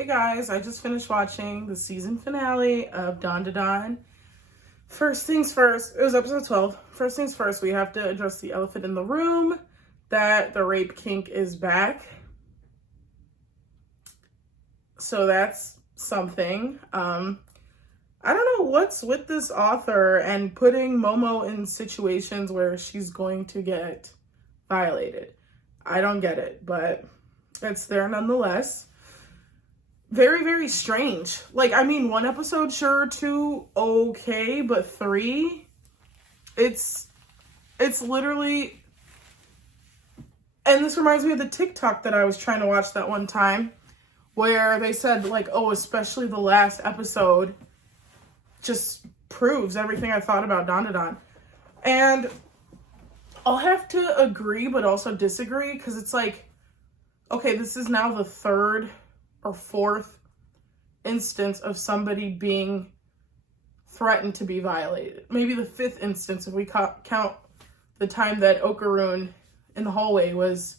Hey guys, I just finished watching the season finale of Dandadan. First things first, it was episode 12. First things first, we have to address the elephant in the room, that the rape kink is back. So that's something. I don't know what's with this author and putting Momo in situations where she's going to get violated. I don't get it, but it's there nonetheless. Very, very strange. Like, I mean, one episode, sure, two, okay, but three, it's literally, and this reminds me of the TikTok that I was trying to watch that one time, where they said, like, oh, especially the last episode just proves everything I thought about Dandadan. And I'll have to agree, but also disagree, because it's like, okay, this is now the third or fourth instance of somebody being threatened to be violated. Maybe the fifth instance if we count the time that Okaroon in the hallway was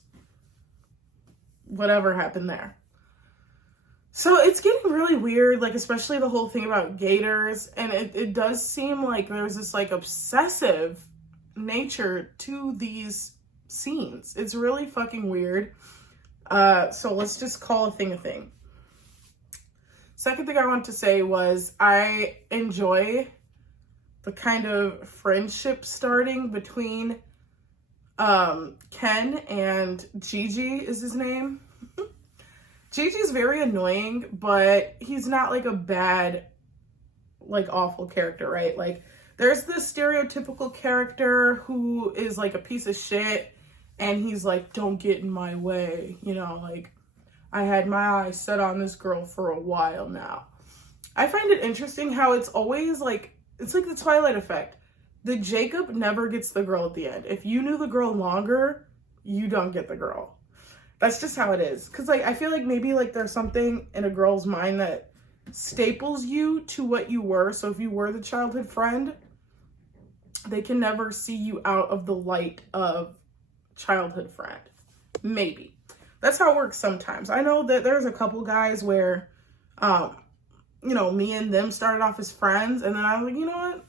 whatever happened there. So it's getting really weird, like especially the whole thing about gators, and it does seem like there's this like obsessive nature to these scenes. It's really fucking weird. So let's just call a thing a thing. Second thing I want to say was I enjoy the kind of friendship starting between Ken and Gigi is his name. Gigi's very annoying, but he's not like a bad, like awful character, right? Like there's this stereotypical character who is like a piece of shit and he's like, don't get in my way, you know, like I had my eyes set on this girl for a while now. I find it interesting how it's always like, it's like the Twilight effect. The Jacob never gets the girl at the end. If you knew the girl longer, you don't get the girl. That's just how it is. Because like I feel like maybe like there's something in a girl's mind that staples you to what you were. So if you were the childhood friend, they can never see you out of the light of childhood friend. Maybe. That's how it works sometimes. I know that there's a couple guys where, you know, me and them started off as friends. And then I was like, you know what?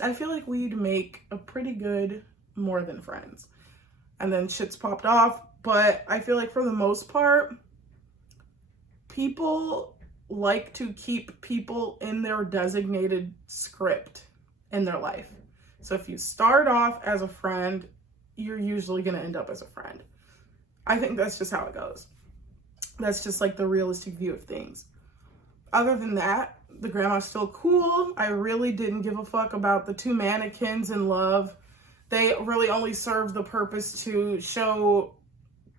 I feel like we'd make a pretty good more than friends. And then shit's popped off. But I feel like for the most part, people like to keep people in their designated script in their life. So if you start off as a friend, you're usually going to end up as a friend. I think that's just how it goes. That's just like the realistic view of things. Other than that, the grandma's still cool. I really didn't give a fuck about the two mannequins in love. They really only serve the purpose to show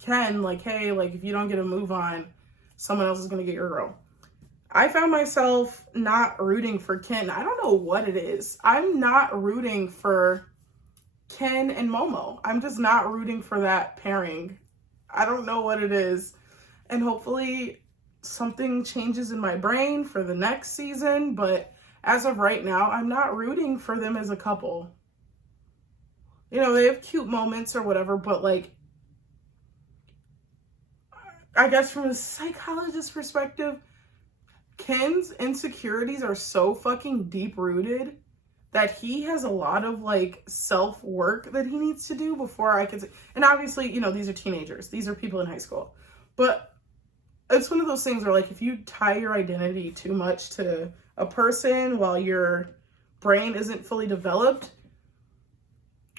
Ken, like, hey, like, if you don't get a move on, someone else is going to get your girl. I found myself not rooting for Ken. I don't know what it is. I'm not rooting for Ken and Momo. I'm just not rooting for that pairing. I don't know what it is. And hopefully something changes in my brain for the next season. But as of right now, I'm not rooting for them as a couple. You know, they have cute moments or whatever, but like, I guess from a psychologist's perspective, Ken's insecurities are so fucking deep-rooted that he has a lot of like self-work that he needs to do before I can say, and obviously, you know, these are teenagers. These are people in high school. But it's one of those things where like if you tie your identity too much to a person while your brain isn't fully developed,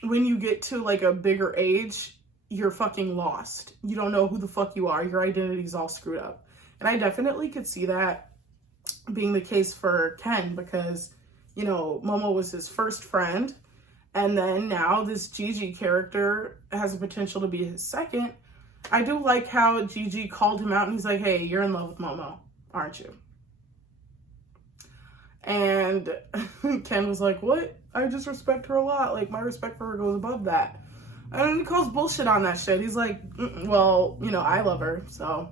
when you get to like a bigger age, you're fucking lost. You don't know who the fuck you are. Your identity's all screwed up. And I definitely could see that being the case for Ken because, you know, Momo was his first friend. And then now this Gigi character has the potential to be his second. I do like how Gigi called him out and he's like, hey, you're in love with Momo, aren't you? And Ken was like, what? I just respect her a lot. Like, my respect for her goes above that. And then he calls bullshit on that shit. He's like, well, you know, I love her, so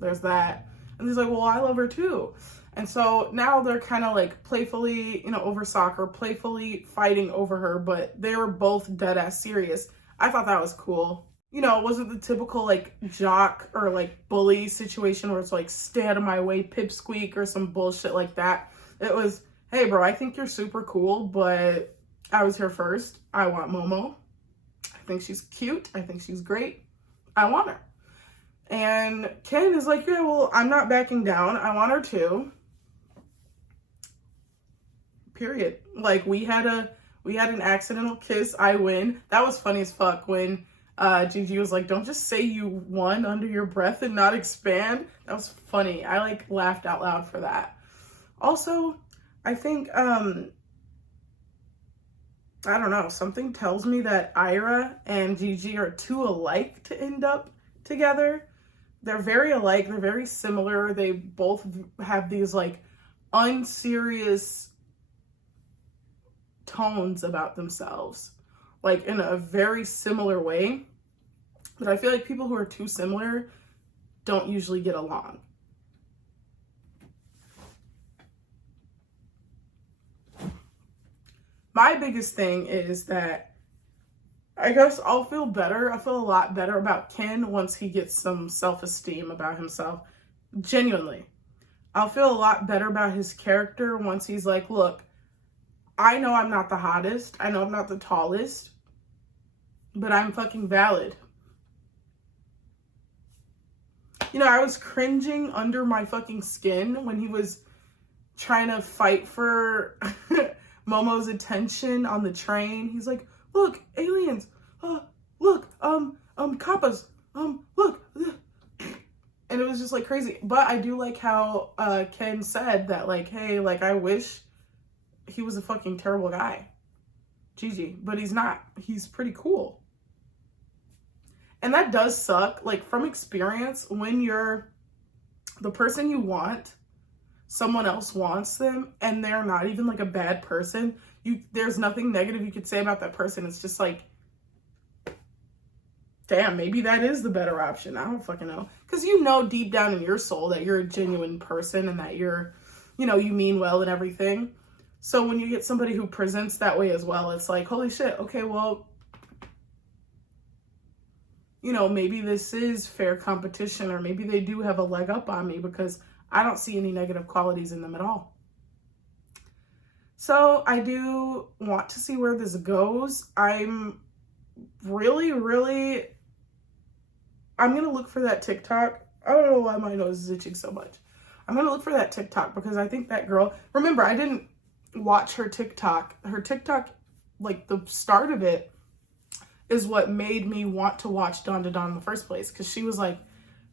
there's that. And he's like, well, I love her too. And so now they're kind of like playfully, you know, over soccer, playfully fighting over her, but they were both dead ass serious. I thought that was cool. you know, it wasn't the typical like jock or like bully situation where it's like stay out of my way, pipsqueak or some bullshit like that. It was, hey bro, I think you're super cool, but I was here first. I want Momo. I think she's cute. I think she's great. I want her. And Ken is like, yeah, well, I'm not backing down. I want her too. Period. Like we had an accidental kiss. I win. That was funny as fuck when Gigi was like, don't just say you won under your breath and not expand. That was funny. I like laughed out loud for that. Also, I think I don't know, something tells me that Ira and Gigi are too alike to end up together. They're very alike, they're very similar. They both have these like unserious tones about themselves, like in a very similar way. But I feel like people who are too similar don't usually get along. My biggest thing is that I guess I'll feel better. I feel a lot better about Ken once he gets some self-esteem about himself. Genuinely. I'll feel a lot better about his character once he's like, look, I know I'm not the hottest. I know I'm not the tallest. But I'm fucking valid. You know, I was cringing under my fucking skin when he was trying to fight for Momo's attention on the train. He's like, look, aliens, look, kappas, look. And it was just like crazy. But I do like how Ken said that, like, hey, like, I wish he was a fucking terrible guy, Gigi, but he's not. He's pretty cool. And that does suck. Like, from experience, when you're the person you want, someone else wants them, and they're not even like a bad person, there's nothing negative you could say about that person. It's just like, damn, maybe that is the better option. I don't fucking know. Because you know deep down in your soul that you're a genuine person and that you're, you know, you mean well and everything. So when you get somebody who presents that way as well, it's like, holy shit, okay, well, you know, maybe this is fair competition, or maybe they do have a leg up on me because I don't see any negative qualities in them at all. So I do want to see where this goes. I'm really, I'm going to look for that TikTok. I don't know why my nose is itching so much. I'm going to look for that TikTok because I think that girl, remember, I didn't watch her TikTok. Her TikTok, like the start of it, is what made me want to watch Dandadan in the first place. Because she was like,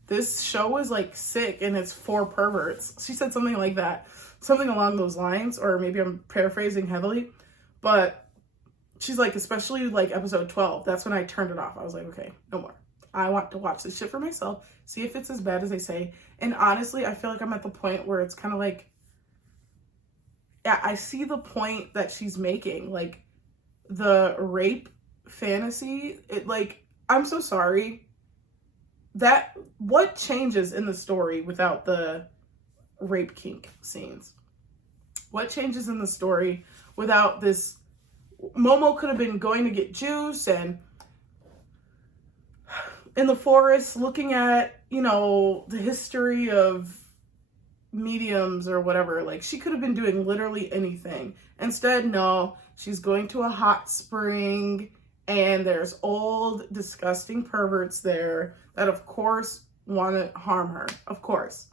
this show is like sick and it's for perverts. She said something like that. Something along those lines, or maybe I'm paraphrasing heavily. But she's like, especially like episode 12, that's when I turned it off. I was like, okay, no more. I want to watch this shit for myself, see if it's as bad as they say. And honestly, I feel like I'm at the point where it's kind of like, yeah, I see the point that she's making. Like, the rape fantasy, it, like, I'm so sorry. That, what changes in the story without the rape kink scenes? What changes in the story without this? Momo could have been going to get juice and in the forest looking at, you know, the history of mediums or whatever. Like, she could have been doing literally anything. Instead, no, she's going to a hot spring and there's old, disgusting perverts there that, of course, want to harm her. Of course.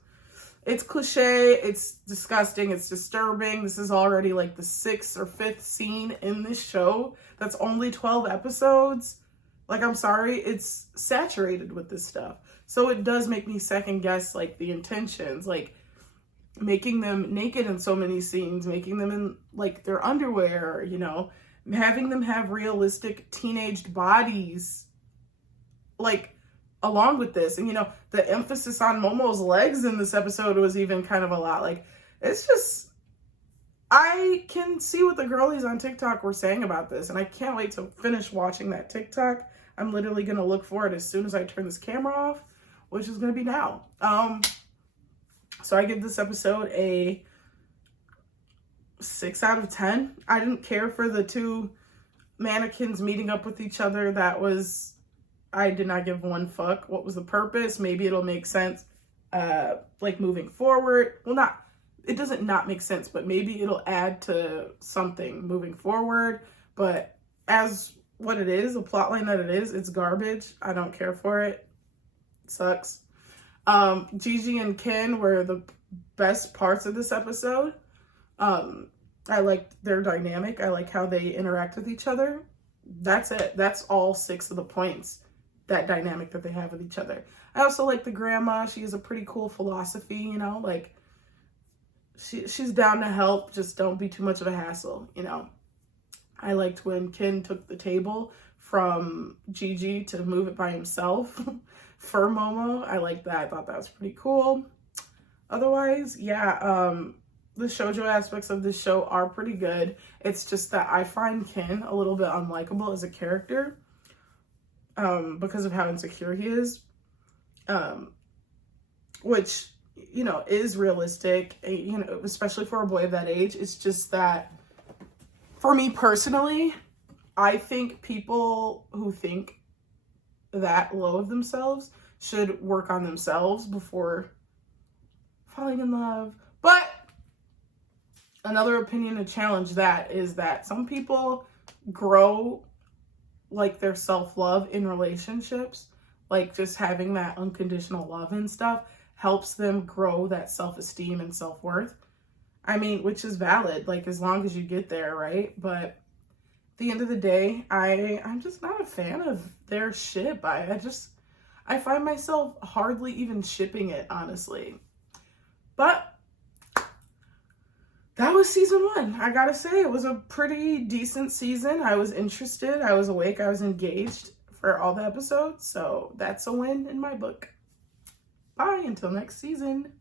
It's cliche, it's disgusting, it's disturbing. This is already like the 6th or 5th scene in this show that's only 12 episodes. Like, I'm sorry, it's saturated with this stuff. So it does make me second guess, like, the intentions, like making them naked in so many scenes, making them in like their underwear, you know, having them have realistic teenaged bodies, like, along with this. And, you know, the emphasis on Momo's legs in this episode was even kind of a lot. Like, it's just, I can see what the girlies on TikTok were saying about this, and I can't wait to finish watching that TikTok. I'm literally going to look for it as soon as I turn this camera off, which is going to be now. So I give this episode a 6 out of 10. I didn't care for the two mannequins meeting up with each other. That was I did not give one fuck. What was the purpose? Maybe it'll make sense, like moving forward. Well, it doesn't not make sense, but maybe it'll add to something moving forward. But as what it is, the plotline that it is, it's garbage. I don't care for it. It sucks. Gigi and Ken were the best parts of this episode. I liked their dynamic. I like how they interact with each other. That's it. That's all 6 of the points. That dynamic that they have with each other. I also like the grandma. She has a pretty cool philosophy, you know, like she's down to help. Just don't be too much of a hassle, you know. I liked when Ken took the table from Gigi to move it by himself for Momo. I like that. I thought that was pretty cool. Otherwise, yeah, the shoujo aspects of this show are pretty good. It's just that I find Ken a little bit unlikable as a character because of how insecure he is, which, you know, is realistic, you know, especially for a boy of that age. It's just that for me personally, I think people who think that low of themselves should work on themselves before falling in love. But another opinion to challenge that is that some people grow like their self-love in relationships, like just having that unconditional love and stuff helps them grow that self-esteem and self-worth. I mean, which is valid, like as long as you get there, right? But at the end of the day, I'm just not a fan of their ship. I find myself hardly even shipping it, honestly. But that was season 1. I gotta say, it was a pretty decent season. I was interested, I was awake, I was engaged for all the episodes. So that's a win in my book. Bye, until next season.